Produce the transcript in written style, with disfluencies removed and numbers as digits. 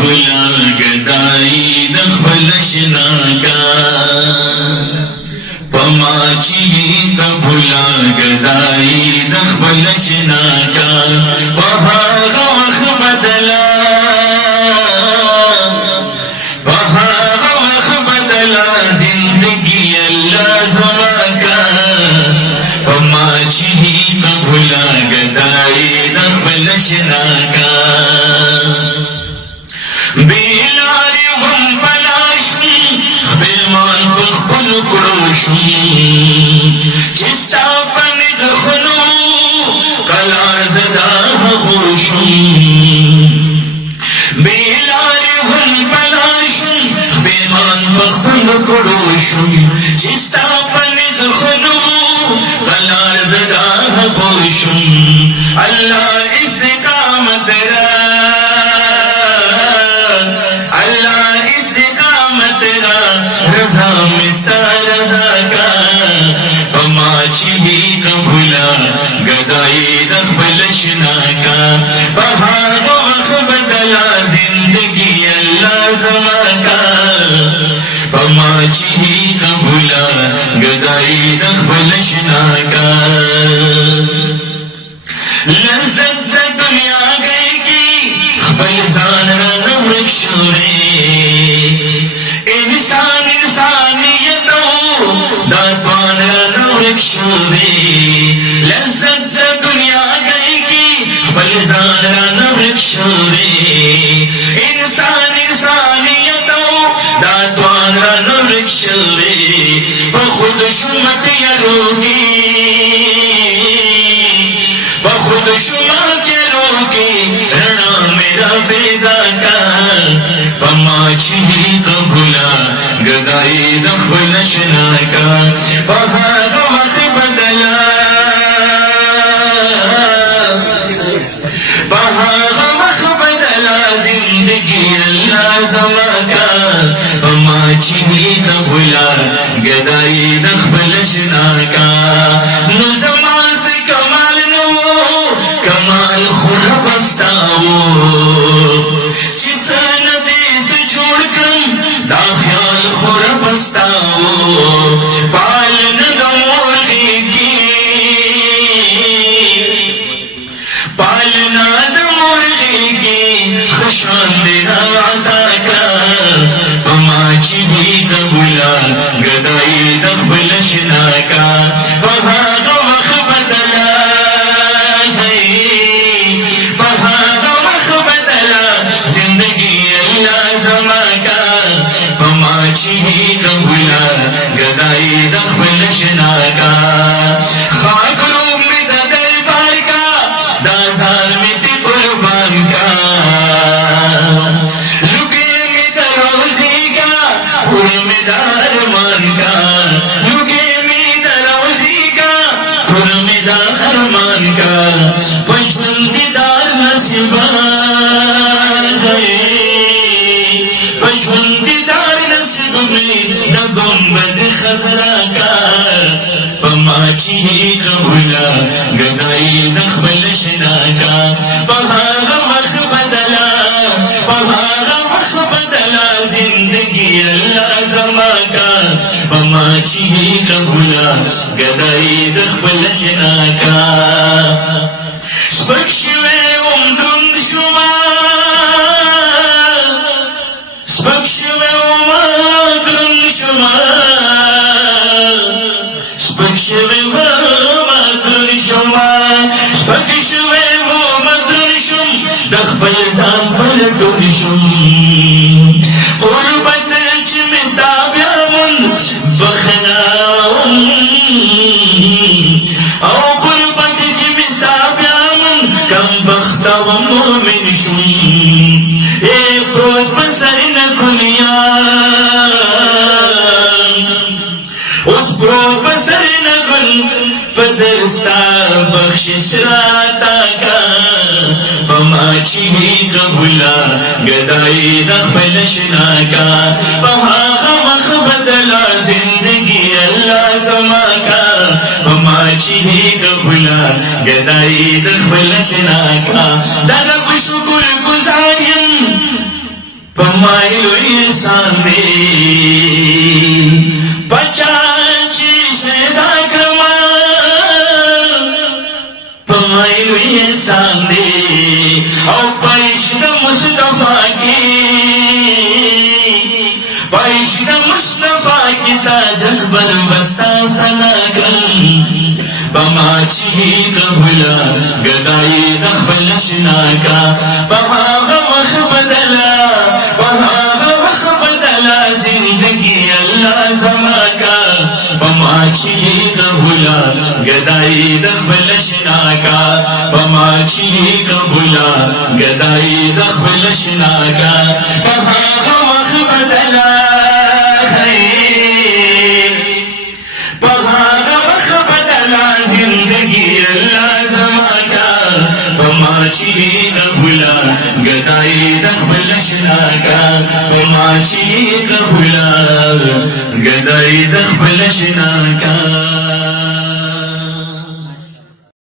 کبھلا گدائی دخل شناکا پماچی کبھلا گدائی دخل شناکا پہاغ وخ بدلا پہاغ وخ بدلا زندگی اللہ زماکا پماچی کبھلا گدائی دخل شناکا بیلار ہم پلاشن خبیمان بخبل کروشن چستا پنز خنو قلار زداہ غوشن بیلار ہم پلاشن خبیمان بخبل کروشن چستا پنز خنو قلار زداہ غوشن اللہ استقامت را رضا مستا رضا کا پماچی ہی کبھلا گدائی دخبل شنا کا پہاغ وخ بدلا زندگی اللہ زما کا پماچی ہی کبھلا گدائی دخبل شنا کا لذت دنیا گئی کی خبل زان رنو شورے انسان انسانیتو داتوان رنو شورے لذت دنیا گئی کی خبلزان رنو شورے انسان انسانیتو داتوان رنو شورے بخود شمت یلوگی بخود شمت یلوگی رنا میرا پیدا کا پماچی کبھلا گدائی دخل شنا کا پہاغ وقت بدلا پہاغ وقت بدلا زندگی اللہ زما کا پماچی کبھلا گدائی دخل شنا کا نظمان سے کمال نو کمال خربستاو چسن دا خیال خوربستاو پالن دمورغی کی پالنا دمورغی کی خشان دینا عطا کا پماچی بھی کبھلا گدائی دخبل شنا کا پہاغ وخ بدلا پہاغ وخ بدلا زندگی اللہ زما کا پماچی ہی کبھلا گدائی دخبل شنا کا خاک روم میں دا دربار کا دازار میں تی قربان کا لگے میں دا روزی کا خور میں دا ارمان کا لگے میں دا روزی کا خور میں دا ارمان کا پچھن دیدار نصیبہ گئے پچھن دیدار نصیب میں نگمبد خزرہ کا پماچی ہی کبھلا گدائی دخبل شنا کا پہاغ وخ بدلا پہاغ وخ بدلا زندگی اللہ زما کا پماچی ہی کبھلا گدائی دخبل شنا کا سپکشوے امدرند شما سپکشوے امدرند شما سپکشوے امدرند شما سپکشوے امدرند شم دخبل زان پلدن شم قربت چمستا بیامن بخناون او قربت چمستا بیامن کم بختا و مومن شم اے پروت بسر نکنیا اس پروت بسر نکن پدرستا بخشش راتا کا پماچی ہی کبھلا گدائی دخبل شنا کا پہاغ وخ بدلا زندگی اللہ زما کا پماچی ہی کبھلا گدائی دخبل شنا کا درب شکر گزاریم پمائلو انسان دے پچاچی شیدا کرما پمائلو انسان دے او پیشد مصطفیٰ کی پیشد مصطفیٰ کی تاج اکبر بستا سنا کن پماچی قبلا گدائی دخبل شناکا پماغ مخ بدلا پماغ مخ بدلا زندگی اللہ زماکا پماچی قبلا گدائی دخبل شناکا پماچی قبلا گدائی دخبل شناکا پماغ مخ بدلا زندگی اللہ زماکا پماچی قبلا گدائی دخبل شناکا پماچی قبلا گدائی دخبل شناکا